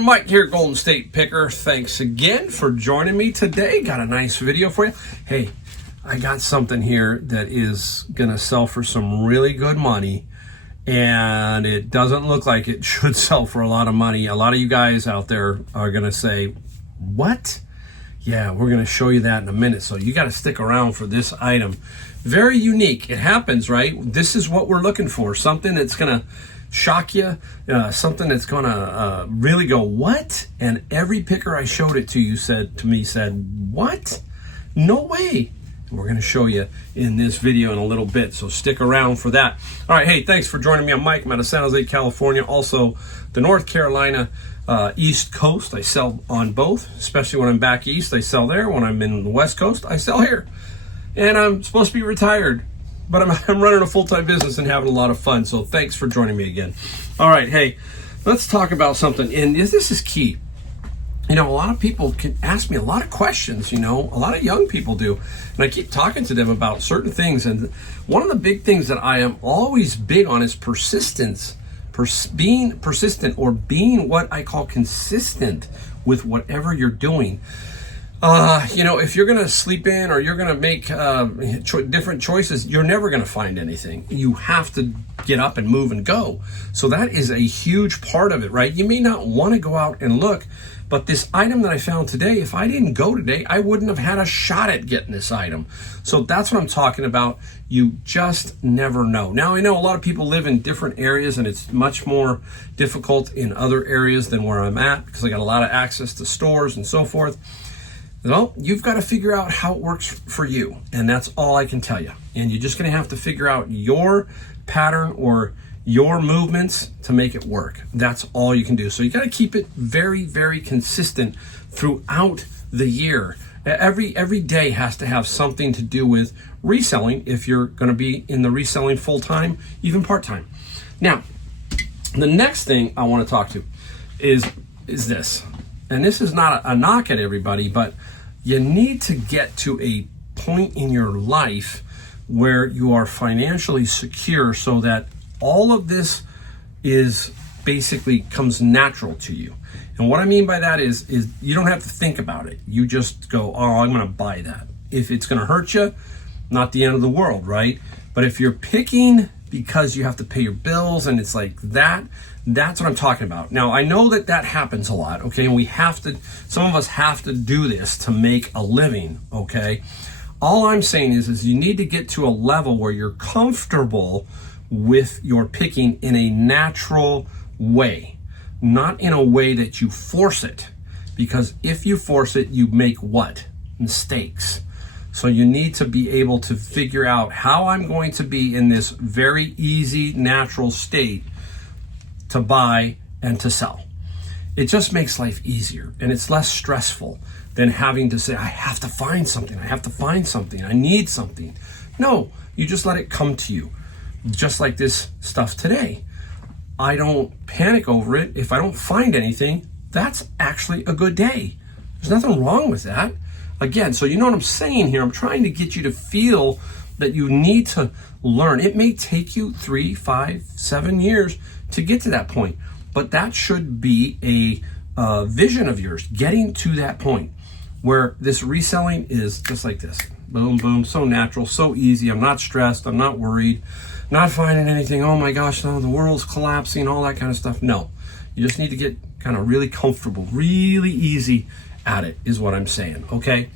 everyone, Mike here, Golden State Picker. Thanks again for joining me today. Got a nice video for you. Hey, I got something here that is gonna sell for some really good money, and it doesn't look like it should sell for a lot of money. A lot of you guys out there are gonna say, what? Yeah, we're gonna show you that in a minute, so you gotta stick around for this item. Very unique. It happens, right? This is what we're looking for, something that's gonna shock you, something that's gonna really go, what? And every picker I showed it to you said, what? No way. We're gonna show you in this video in a little bit, so stick around for that. All right, hey, thanks for joining me. I'm Mike. I'm out of San Jose, California, also the North Carolina East Coast. I sell on both, especially when I'm back east, I sell there. When I'm in the West Coast, I sell here. And I'm supposed to be retired, but I'm running a full-time business and having a lot of fun, so thanks for joining me again. All right, hey, let's talk about something, and this is key. You know, a lot of people can ask me a lot of questions, you know, a lot of young people do, and I keep talking to them about certain things, and one of the big things that I am always big on is persistence, being persistent, or being what I call consistent with whatever you're doing. You know, if you're going to sleep in or you're going to make different choices, you're never going to find anything. You have to get up and move and go. So that is a huge part of it, right? You may not want to go out and look, but this item that I found today, if I didn't go today, I wouldn't have had a shot at getting this item. So that's what I'm talking about. You just never know. Now, I know a lot of people live in different areas, and it's much more difficult in other areas than where I'm at because I got a lot of access to stores and so forth. Well, you've got to figure out how it works for you, and that's all I can tell you. And you're just going to have to figure out your pattern or your movements to make it work. That's all you can do. So you got to keep it very, very consistent throughout the year. Every day has to have something to do with reselling if you're going to be in the reselling full-time, even part-time. Now, the next thing I want to talk to is this. And this is not a knock at everybody, but you need to get to a point in your life where you are financially secure so that all of this is basically comes natural to you. And what I mean by that is you don't have to think about it. You just go, oh, I'm going to buy that. If it's going to hurt you, not the end of the world, right? But if you're picking because you have to pay your bills and it's like that, that's what I'm talking about. Now, I know that happens a lot, okay? And some of us have to do this to make a living, okay? All I'm saying is you need to get to a level where you're comfortable with your picking in a natural way, not in a way that you force it. Because if you force it, you make what? Mistakes. So you need to be able to figure out how I'm going to be in this very easy, natural state to buy and to sell. It just makes life easier, and it's less stressful than having to say, I have to find something, I need something. No, you just let it come to you. Just like this stuff today. I don't panic over it. If I don't find anything, that's actually a good day. There's nothing wrong with that. Again, so you know what I'm saying here. I'm trying to get you to feel that you need to learn. It may take you 3, 5, 7 years to get to that point, but that should be a vision of yours, getting to that point where this reselling is just like this. Boom, boom, so natural, so easy. I'm not stressed, I'm not worried, not finding anything. Oh my gosh, no, the world's collapsing, all that kind of stuff. No, you just need to get kind of really comfortable, really easy at it is what I'm saying, okay?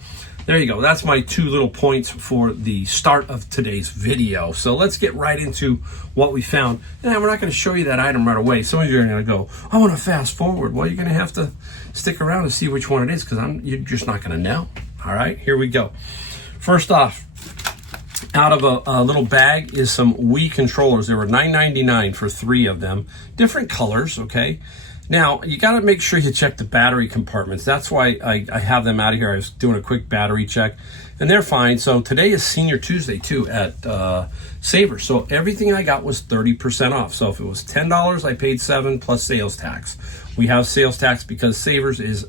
There you go. That's my 2 little points for the start of today's video. So let's get right into what we found. And we're not going to show you that item right away. Some of you are going to go, I want to fast forward. Well, you're going to have to stick around to see which one it is because you're just not going to know. All right, here we go. First off, out of a little bag is some Wii controllers. They were $9.99 for 3 of them. Different colors, okay? Now, you got to make sure you check the battery compartments. That's why I have them out of here. I was doing a quick battery check, and they're fine. So today is Senior Tuesday, too, at Savers. So everything I got was 30% off. So if it was $10, I paid $7 plus sales tax. We have sales tax because Savers is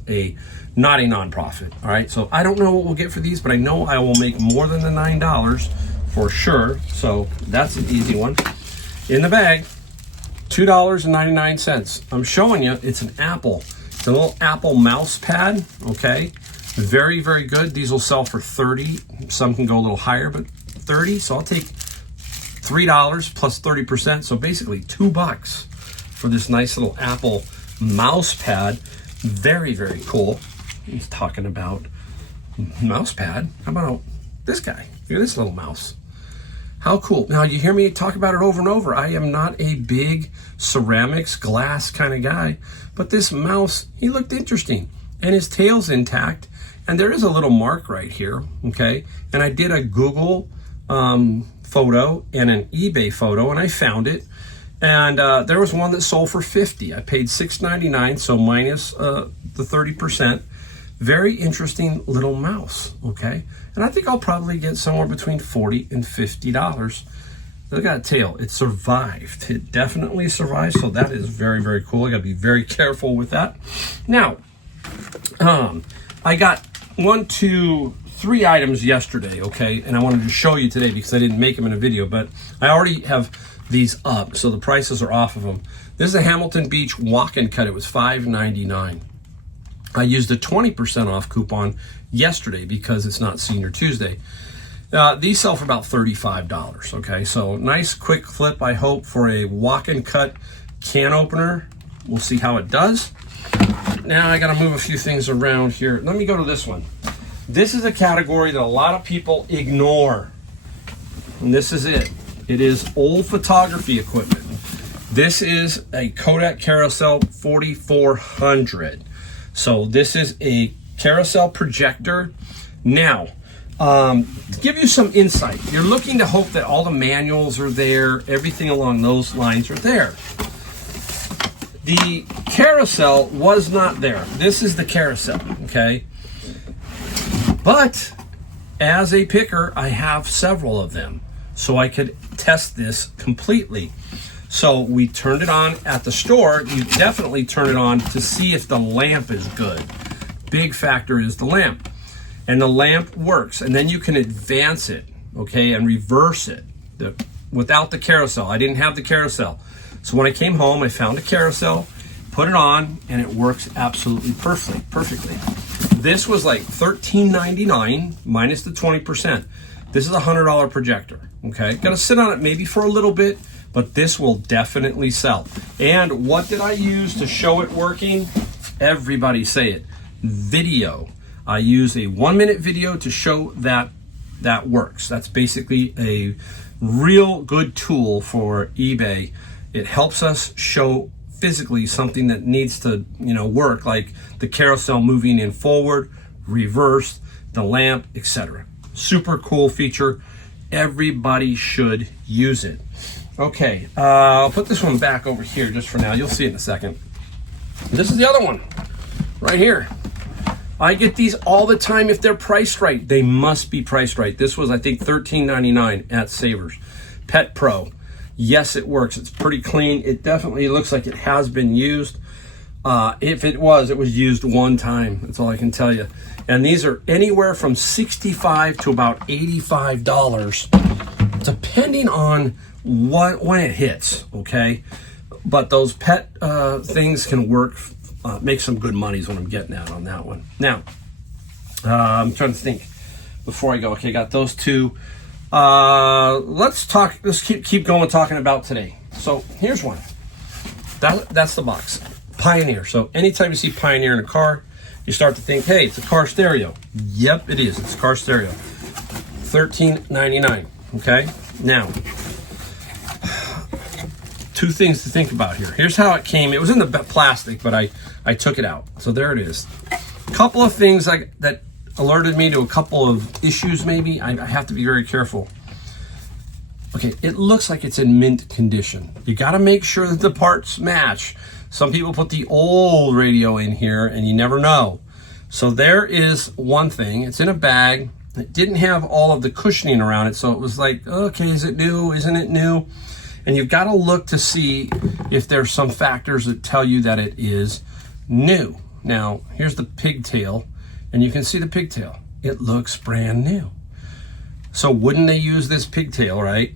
not a nonprofit, all right? So I don't know what we'll get for these, but I know I will make more than the $9 for sure. So that's an easy one. In the bag, $2.99. I'm showing you, it's an Apple. The little Apple mouse pad, okay? Very, very good. These will sell for $30. Some can go a little higher, but $30. So I'll take $3 plus 30%. So basically $2 for this nice little Apple mouse pad. Very, very cool. He's talking about mouse pad. How about this guy? Look at this little mouse. How cool. Now, you hear me talk about it over and over. I am not a big ceramics, glass kind of guy, but this mouse, he looked interesting, and his tail's intact, and there is a little mark right here, okay? And I did a Google photo and an eBay photo, and I found it, and there was one that sold for $50. I paid $6.99, so minus the 30%. Very interesting little mouse, okay? And I think I'll probably get somewhere between $40 and $50. Look at that tail. It survived. It definitely survived, so that is very, very cool. I gotta be very careful with that. Now, I got 1, 2, 3 items yesterday, okay? And I wanted to show you today because I didn't make them in a video, but I already have these up, so the prices are off of them. This is a Hamilton Beach walk-in cut. It was $5.99. I used a 20% off coupon yesterday because it's not Senior Tuesday. These sell for about $35, okay? So nice quick flip, I hope, for a walk-in cut can opener. We'll see how it does. Now I gotta move a few things around here. Let me go to this one. This is a category that a lot of people ignore. And this is it. It is old photography equipment. This is a Kodak Carousel 4400. So this is a carousel projector. Now, to give you some insight, you're looking to hope that all the manuals are there, everything along those lines are there. The carousel was not there. This is the carousel, okay? But as a picker, I have several of them, so I could test this completely. So we turned it on at the store. You definitely turn it on to see if the lamp is good. Big factor is the lamp. And the lamp works. And then you can advance it, okay, and reverse it without the carousel. I didn't have the carousel. So when I came home, I found a carousel, put it on, and it works absolutely perfectly. This was like $13.99 minus the 20%. This is a $100 projector, okay? Got to sit on it maybe for a little bit, but this will definitely sell. And what did I use to show it working? Everybody say it. Video. I use a 1-minute video to show that that works. That's basically a real good tool for eBay. It helps us show physically something that needs to, work, like the carousel moving in forward, reverse, the lamp, etc. Super cool feature. Everybody should use it. Okay, I'll put this one back over here just for now. You'll see it in a second. This is the other one right here. I get these all the time if they're priced right. They must be priced right. This was, I think, $13.99 at Savers. Pet Pro. Yes, it works. It's pretty clean. It definitely looks like it has been used. If it was used one time. That's all I can tell you. And these are anywhere from $65 to about $85, depending on when it hits, okay? But those pet things can work, make some good money is what I'm getting at on that one. Now, I'm trying to think before I go. Okay, got those two. Let's keep going talking about today. So here's one. That's the box. Pioneer. So anytime you see Pioneer in a car, you start to think, hey, it's a car stereo. Yep, it is. It's a car stereo. $13.99. Okay? Now, two things to think about here. Here's how it came. It was in the plastic, but I took it out. So there it is. A couple of things that alerted me to a couple of issues maybe. I have to be very careful. Okay, it looks like it's in mint condition. You got to make sure that the parts match. Some people put the old radio in here and you never know. So there is one thing. It's in a bag. It didn't have all of the cushioning around it, so it was like, okay, is it new? Isn't it new? And you've got to look to see if there's some factors that tell you that it is new. Now, here's the pigtail, and you can see the pigtail. It looks brand new. So wouldn't they use this pigtail, right,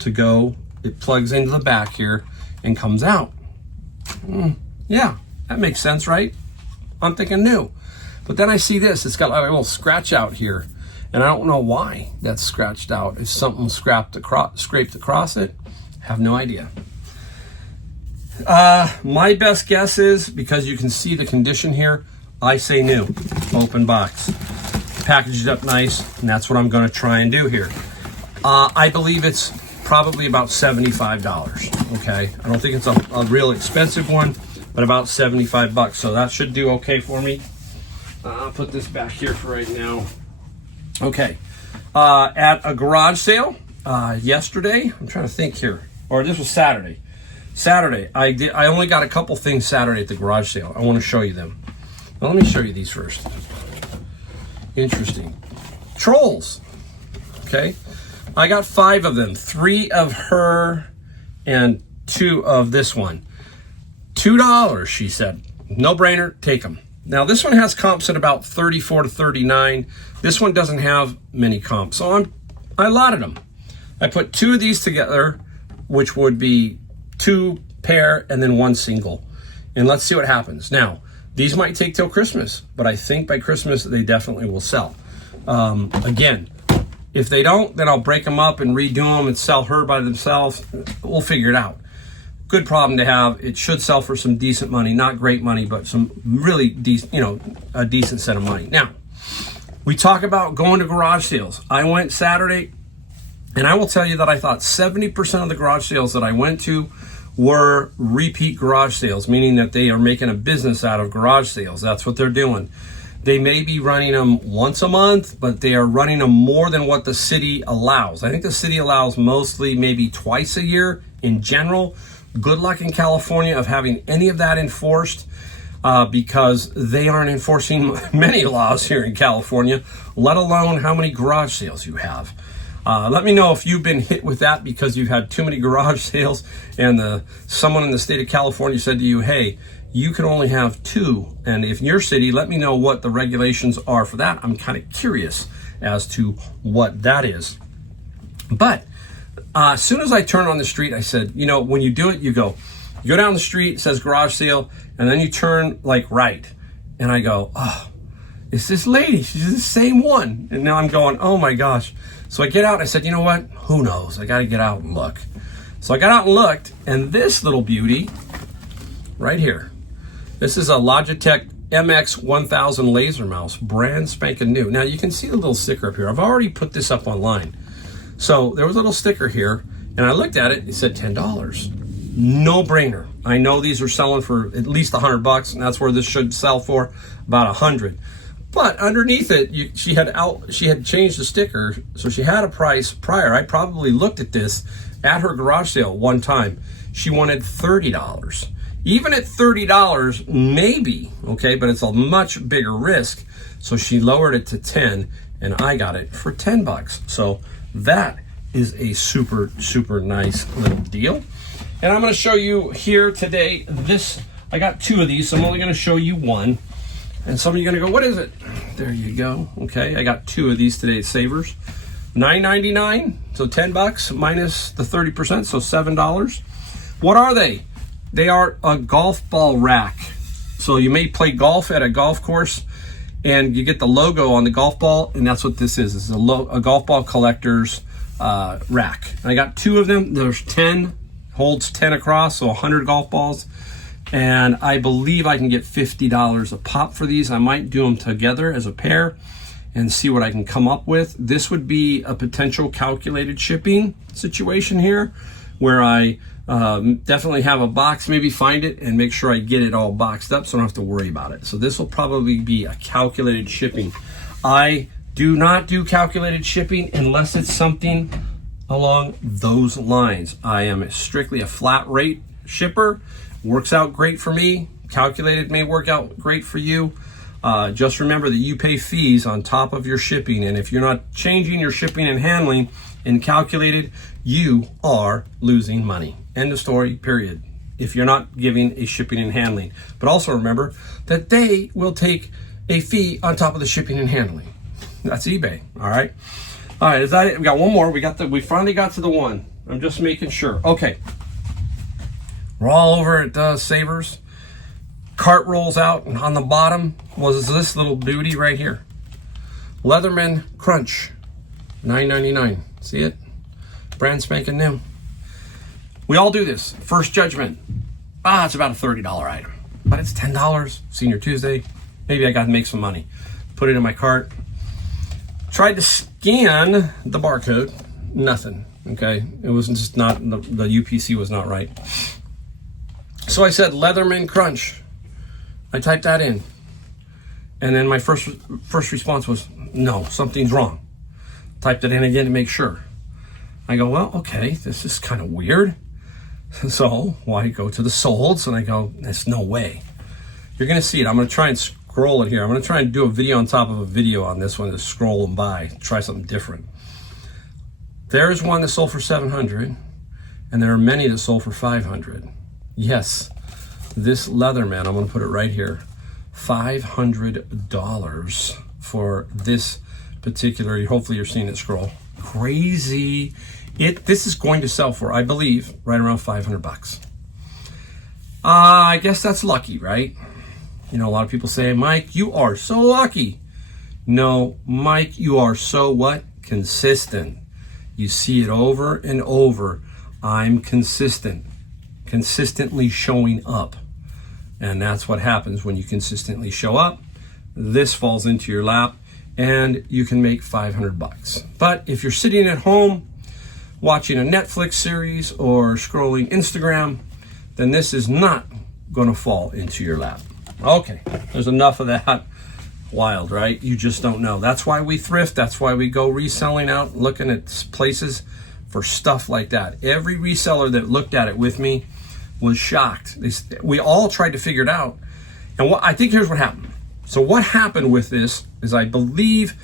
to go, it plugs into the back here and comes out? Yeah, that makes sense, right? I'm thinking new. But then I see this, it's got a little scratch out here. And I don't know why that's scratched out. Is something scraped across it? Have no idea. My best guess is, because you can see the condition here, I say new. Open box. Packaged up nice, and that's what I'm going to try and do here. I believe it's probably about $75, okay? I don't think it's a real expensive one, but about 75 bucks. So that should do okay for me. I'll put this back here for right now. Okay, at a garage sale yesterday, I'm trying to think here, or this was Saturday. I only got a couple things Saturday at the garage sale. I want to show you them. Now, let me show you these first. Interesting. Trolls. Okay, I got 5 of them, 3 of her and 2 of this one. $2, she said. No brainer, take them. Now this one has comps at about 34 to 39. This one doesn't have many comps, so I allotted them. I put 2 of these together, which would be 2 pair and then 1 single. And let's see what happens. Now, these might take till Christmas, but I think by Christmas they definitely will sell. Again, if they don't, then I'll break them up and redo them and sell her by themselves. We'll figure it out. Good problem to have. It should sell for some decent money, not great money, but some really decent, a decent set of money. Now, we talk about going to garage sales. I went Saturday, and I will tell you that I thought 70% of the garage sales that I went to were repeat garage sales, meaning that they are making a business out of garage sales. That's what they're doing. They may be running them once a month, but they are running them more than what the city allows. I think the city allows mostly maybe twice a year in general. Good luck in California of having any of that enforced because they aren't enforcing many laws here in California, let alone how many garage sales you have. Let me know if you've been hit with that because you've had too many garage sales and someone in the state of California said to you, hey, you can only have 2. And if in your city, let me know what the regulations are for that. I'm kind of curious as to what that is. But as soon as I turned on the street, I said, when you do it, you go down the street, it says garage sale, and then you turn like right. And I go, oh, it's this lady. She's the same one. And now I'm going, oh my gosh. So I get out and I said, you know what? Who knows? I got to get out and look. So I got out and looked, and this little beauty right here, this is a Logitech MX 1000 laser mouse, brand spanking new. Now you can see the little sticker up here. I've already put this up online. So there was a little sticker here, and I looked at it, it said $10. No brainer. I know these are selling for at least $100, and that's where this should sell for, about 100. But underneath it, she had changed the sticker, so she had a price prior. I probably looked at this at her garage sale one time. She wanted $30. Even at $30, maybe, okay, but it's a much bigger risk. So she lowered it to 10, and I got it for $10. So that is a super, super nice little deal. And I'm going to show you here today I got 2 of these, so I'm only going to show you one. And some of you are going to go, what is it? There you go. Okay, I got 2 of these today at Savers. $9.99, so $10 minus the 30%, so $7. What are they? They are a golf ball rack. So you may play golf at a golf course, and you get the logo on the golf ball, and that's what this is. It's a golf ball collector's rack. I got 2 of them. There's 10, holds 10 across, so 100 golf balls. And I believe I can get $50 a pop for these. I might do them together as a pair and see what I can come up with. This would be a potential calculated shipping situation here, where I definitely have a box, maybe find it and make sure I get it all boxed up so I don't have to worry about it. So this will probably be a calculated shipping. I do not do calculated shipping unless it's something along those lines. I am strictly a flat rate shipper. Works out great for me. Calculated may work out great for you. Just remember that you pay fees on top of your shipping, and if you're not changing your shipping and handling in calculated, you are losing money. End of story, period. If you're not giving a shipping and handling. But also remember that they will take a fee on top of the shipping and handling. That's eBay, all right? All right, is that it? We got one more. We finally got to the one. I'm just making sure. Okay. We're all over at Savers. cart rolls out, and on the bottom was this little beauty right here. Leatherman Crunch, $9.99. See it? Brand spanking new. We all do this. First judgment. It's about a $30 item, but it's $10. Senior Tuesday. Maybe I got to make some money. Put it in my cart. Tried to scan the barcode. Nothing. Okay, it was just not, the UPC was not right. So I said Leatherman Crunch. I typed that in, and then my first response was, no, something's wrong. Typed it in again to make sure. I go, well, okay, this is kind of weird. So I go to the solds and I go, there's no way. You're gonna see it. I'm gonna try and scroll it here. I'm gonna try and do a video on top of a video on this one to scroll them by, try something different. There's one that sold for $700, and there are many that sold for $500. Yes, this Leatherman, I'm gonna put it right here, $500 for this particular, hopefully you're seeing it scroll. Crazy. This is going to sell for, I believe, right around 500 bucks. I guess that's lucky, right? You know, a lot of people say, Mike, you are so lucky. No, Mike, you are so what? Consistent. You see it over and over. I'm consistent. Consistently showing up. And that's what happens when you consistently show up. This falls into your lap and you can make 500 bucks. But if you're sitting at home watching a Netflix series or scrolling Instagram, then this is not going to fall into your lap. Okay, there's enough of that. Wild, right? You just don't know. That's why we thrift. That's why we go reselling out, looking at places for stuff like that. Every reseller that looked at it with me was shocked. We all tried to figure it out. And I think here's what happened. So what happened with this is I believe,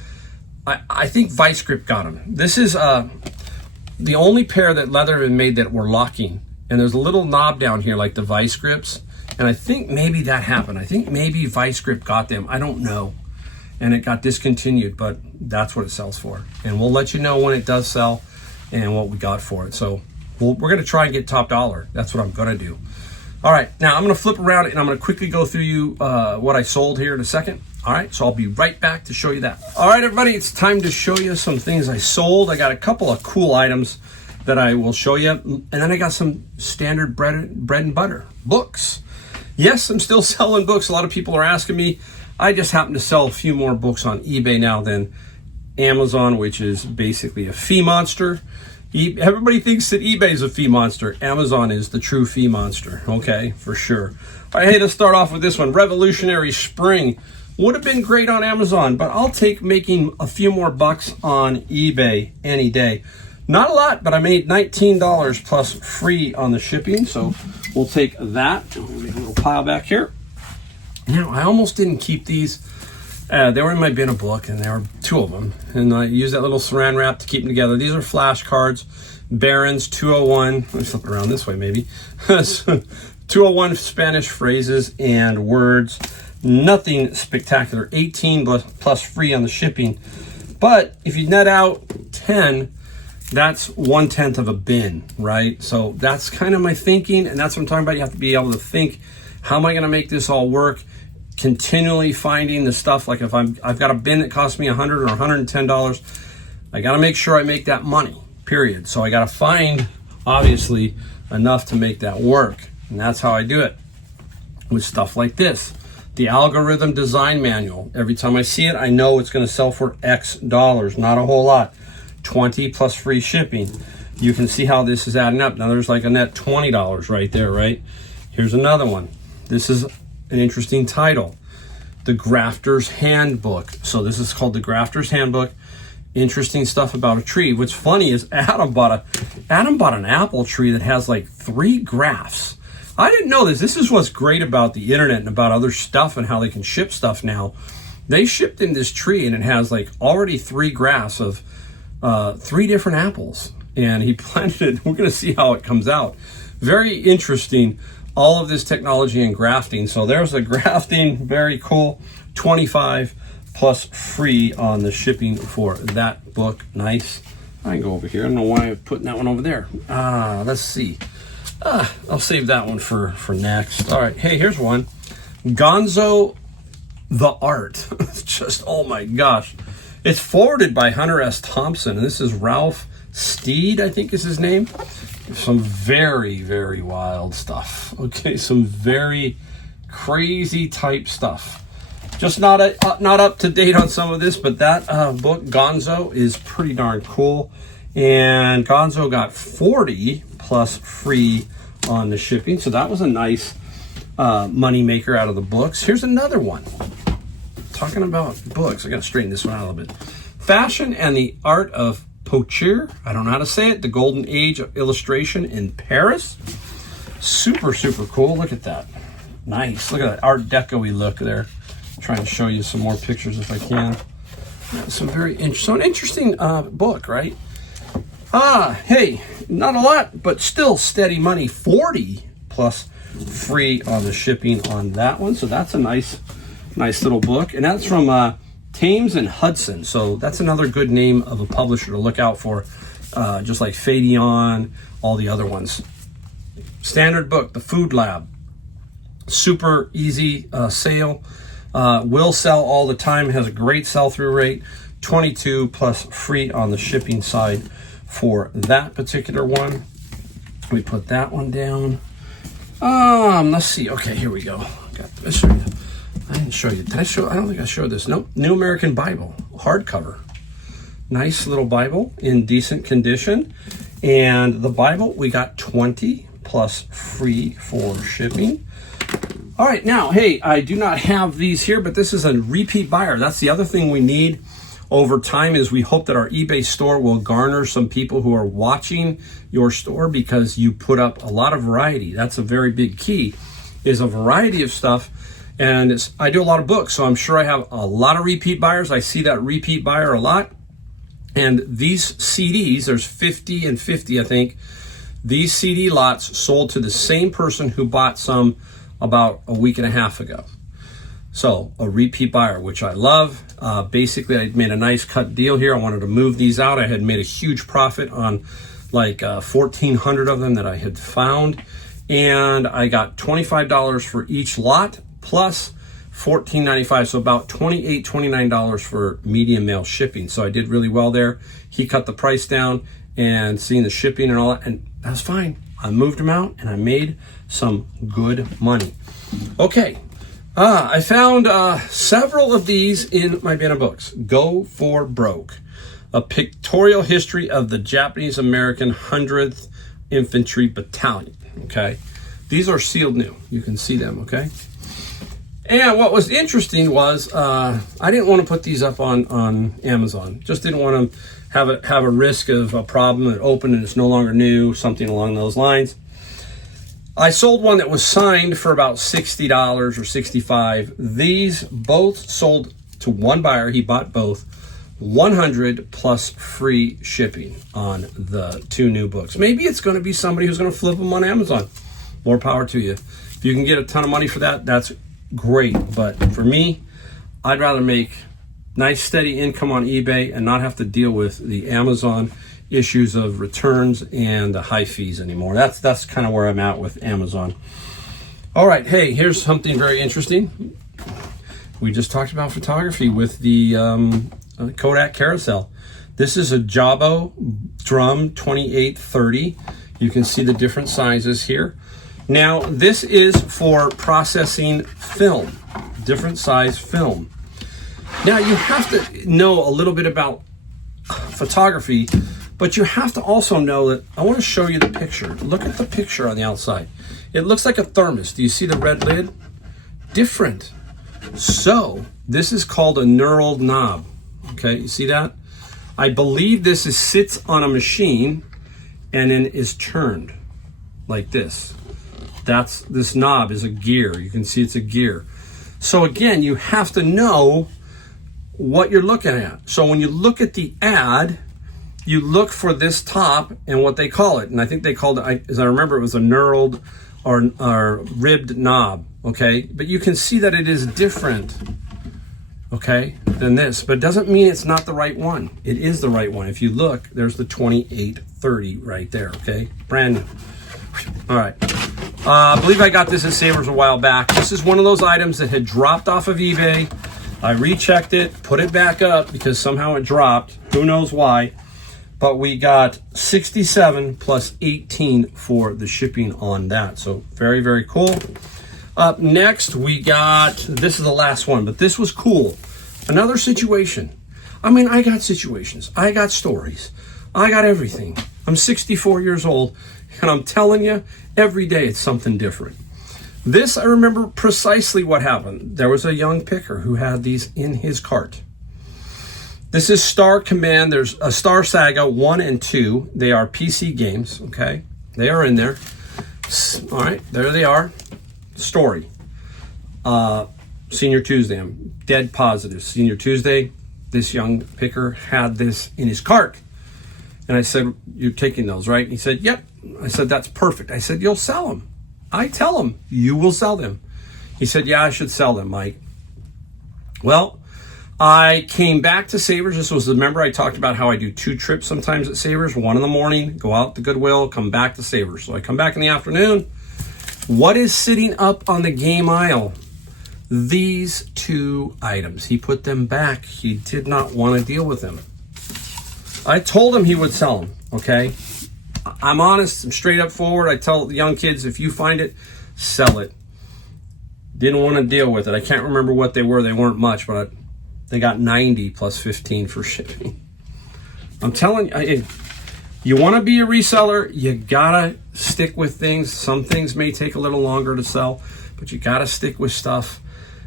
I think Vice Grip got them. This is the only pair that Leatherman made that were locking. And there's a little knob down here like the Vice Grips. And I think maybe that happened. I think maybe Vice Grip got them. I don't know. And it got discontinued, but that's what it sells for. And we'll let you know when it does sell and what we got for it. So we're going to try and get top dollar. That's what I'm going to do. All right, now I'm going to flip around and I'm going to quickly go through you what I sold here in a second. All right, so I'll be right back to show you that. All right, everybody, it's time to show you some things I sold. I got a couple of cool items that I will show you. And then I got some standard bread and butter, books. Yes, I'm still selling books. A lot of people are asking me. I just happen to sell a few more books on eBay now than Amazon, which is basically a fee monster. Everybody thinks that eBay is a fee monster. Amazon is the true fee monster, okay, for sure. All right, hey, let's start off with this one. Revolutionary Spring. Would have been great on Amazon, but I'll take making a few more bucks on eBay any day. Not a lot, but I made $19 plus free on the shipping, so we'll take that. We'll make a little pile back here. You know, I almost didn't keep these. They were in my bin of book, and there were two of them. And I used that little saran wrap to keep them together. These are flashcards. Barron's 201. Let me flip it around this way, maybe. 201 Spanish phrases and words. Nothing spectacular. 18 plus free on the shipping. But if you net out 10, that's 1/10 of a bin, right? So that's kind of my thinking, and that's what I'm talking about. You have to be able to think, how am I going to make this all work? Continually finding the stuff. Like if I've got a bin that costs me $100 or $110, I got to make sure I make that money, period. So I got to find, obviously, enough to make that work. And that's how I do it with stuff like this. The algorithm design manual. Every time I see it, I know it's going to sell for X dollars, not a whole lot. 20 plus free shipping. You can see how this is adding up. Now there's like a net $20 right there, right? Here's another one. This is an interesting title. The Grafter's Handbook. So this is called the Grafter's Handbook. Interesting stuff about a tree. What's funny is Adam bought an apple tree that has like 3 grafts. I didn't know this. This is what's great about the internet and about other stuff and how they can ship stuff now. They shipped in this tree and it has like already 3 grafts of 3 different apples. And he planted it. We're going to see how it comes out. Very interesting. All of this technology and grafting. So there's the grafting. Very cool. 25 plus free on the shipping for that book. Nice. I can go over here. I don't know why I'm putting that one over there. Let's see. I'll save that one for next. All right. Hey, here's one. Gonzo the Art. It's just, oh my gosh. It's forwarded by Hunter S. Thompson, and this is Ralph Steed, I think is his name. Some very, very wild stuff. Okay, some very crazy type stuff. Just not up to date on some of this, but that book, Gonzo, is pretty darn cool. And Gonzo got 40 plus free on the shipping, so that was a nice money maker out of the books. Here's another one. Talking about books, I got to straighten this one out a little bit. Fashion and the Art of Potier. I don't know how to say it. The Golden Age of Illustration in Paris. Super, super cool. Look at that. Nice. Look at that Art Deco-y look there. I'm trying to show you some more pictures if I can. Some interesting book, right? Hey, not a lot, but still steady money. 40 plus free on the shipping on that one. So that's a nice little book. And that's from Thames and Hudson. So that's another good name of a publisher to look out for. Just like Fadeon, all the other ones. Standard book, The Food Lab. Super easy sale. Will sell all the time. Has a great sell-through rate. 22 plus free on the shipping side for that particular one. We put that one down. Let's see. Okay, here we go. Let's show you. I didn't show you. Did I show? I don't think I showed this. Nope. New American Bible, hardcover. Nice little Bible in decent condition. And the Bible, we got 20 plus free for shipping. All right, now, hey, I do not have these here, but this is a repeat buyer. That's the other thing we need over time is we hope that our eBay store will garner some people who are watching your store because you put up a lot of variety. That's a very big key, is a variety of stuff. And I do a lot of books, so I'm sure I have a lot of repeat buyers. I see that repeat buyer a lot. And these CDs, there's 50 and 50, I think. These CD lots sold to the same person who bought some about a week and a half ago. So a repeat buyer, which I love. Basically, I made a nice cut deal here. I wanted to move these out. I had made a huge profit on like 1,400 of them that I had found. And I got $25 for each lot plus $14.95, so about $28, $29 for medium mail shipping. So I did really well there. He cut the price down and seeing the shipping and all that, and that's fine. I moved them out and I made some good money. Okay, I found several of these in my bin of books. Go for Broke, a pictorial history of the Japanese American 100th Infantry Battalion. Okay, these are sealed new. You can see them. Okay. And what was interesting was I didn't want to put these up on Amazon. Just didn't want to have a risk of a problem that opened and it's no longer new, something along those lines. I sold one that was signed for about $60 or $65. These both sold to one buyer. He bought both. 100 plus free shipping on the two new books. Maybe it's going to be somebody who's going to flip them on Amazon. More power to you. If you can get a ton of money for that, that's great. But for me, I'd rather make nice steady income on eBay and not have to deal with the Amazon issues of returns and the high fees anymore. That's kind of where I'm at with Amazon. All right, hey, here's something very interesting. We just talked about photography with the Kodak carousel. This is a Jabo drum 2830. You can see the different sizes here. Now, this is for processing film, different size film. Now, you have to know a little bit about photography, but you have to also know that, I want to show you the picture. Look at the picture on the outside. It looks like a thermos. Do you see the red lid? Different. So, this is called a knurled knob. Okay, you see that? I believe this sits on a machine and then is turned like this. This knob is a gear. You can see it's a gear. So again, you have to know what you're looking at. So when you look at the ad, you look for this top and what they call it. And I think they called it, as I remember, it was a knurled or ribbed knob. Okay, but you can see that it is different, okay, than this. But it doesn't mean it's not the right one. It is the right one. If you look, there's the 2830 right there, okay? Brand new. All right. I believe I got this at Savers a while back. This is one of those items that had dropped off of eBay. I rechecked it, put it back up because somehow it dropped. Who knows why? But we got 67 plus 18 for the shipping on that. So very, very cool. Up next, we got, this is the last one, but this was cool. Another situation. I mean, I got situations. I got stories. I got everything. I'm 64 years old, and I'm telling you, every day it's something different. This, I remember precisely what happened. There was a young picker who had these in his cart. This is Star Command. There's a Star Saga 1 and 2. They are PC games, okay? They are in there. All right, there they are. Story. Senior Tuesday. I'm dead positive. Senior Tuesday, this young picker had this in his cart. And I said, you're taking those, right? He said, yep. I said, that's perfect. I said, you'll sell them. I tell him, you will sell them. He said, yeah, I should sell them, Mike. Well, I came back to Savers. This was, remember I talked about how I do 2 trips sometimes at Savers. One in the morning, go out to Goodwill, come back to Savers. So I come back in the afternoon. What is sitting up on the game aisle? These 2 items. He put them back. He did not want to deal with them. I told him he would sell them, okay? I'm honest, I'm straight up forward. I tell the young kids, if you find it, sell it. Didn't want to deal with it. I can't remember what they were. They weren't much, but they got 90 plus 15 for shipping. I'm telling you, you want to be a reseller, you gotta stick with things. Some things may take a little longer to sell, but you gotta stick with stuff.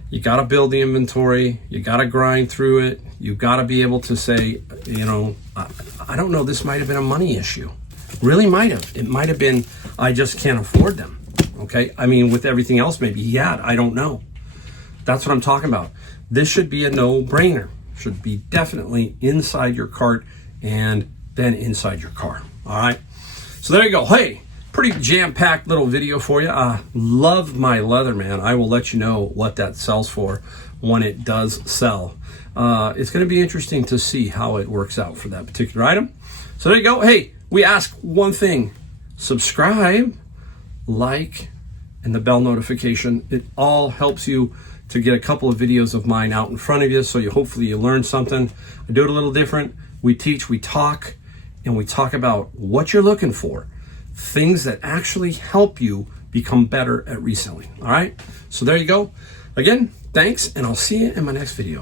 You gotta build the inventory. You gotta grind through it. You gotta be able to say, you know, I don't know, this might have been a money issue. Really might have. It might have been, I just can't afford them. Okay? I mean, with everything else, maybe he had. I don't know. That's what I'm talking about. This should be a no-brainer. Should be definitely inside your cart and then inside your car. All right? So there you go. Hey, pretty jam-packed little video for you. Love my Leatherman. I will let you know what that sells for when it does sell. It's going to be interesting to see how it works out for that particular item. So there you go. Hey, we ask one thing. Subscribe, like, and the bell notification. It all helps you to get a couple of videos of mine out in front of you, so hopefully you learn something. I do it a little different. We teach, we talk, and we talk about what you're looking for. Things that actually help you become better at reselling. All right? So there you go. Again, thanks, and I'll see you in my next video.